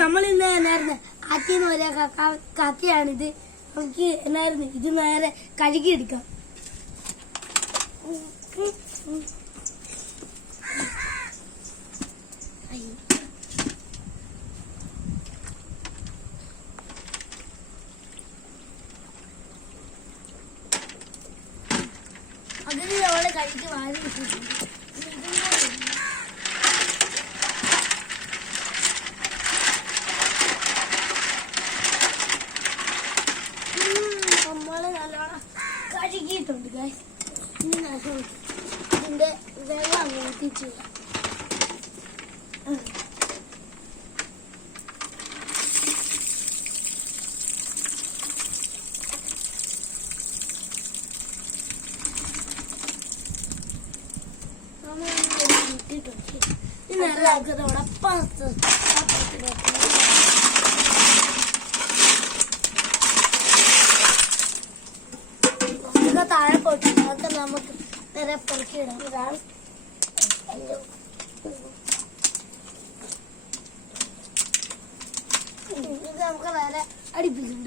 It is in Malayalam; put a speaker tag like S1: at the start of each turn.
S1: നമ്മൾ ഇന്ന് എന്നായിരുന്നു? ആറ്റിന്ന് വരെ കാക്കയാണിത്. നമുക്ക് എന്നായിരുന്നു? ഇത് നേരെ കഴുകി എടുക്കാം. അതിന് നമ്മൾ കഴുകി വാരി വെച്ചിട്ടുണ്ട് കഴുകിയിട്ടുണ്ട് ഗൈസ് ഇനി നമുക്ക് ഇതിന്റെ വെള്ളം ഊറ്റിച്ചു ഇട്ടിട്ടുണ്ട് ഇനി നമുക്ക് നമ്മുടെ പാത്രം അതൊക്കെ നമുക്ക് നേരെ പെറുക്കിയിടാം ഇതാണ് ഇത് നമുക്ക് വേറെ അടിപ്പിക്കുന്നുണ്ട്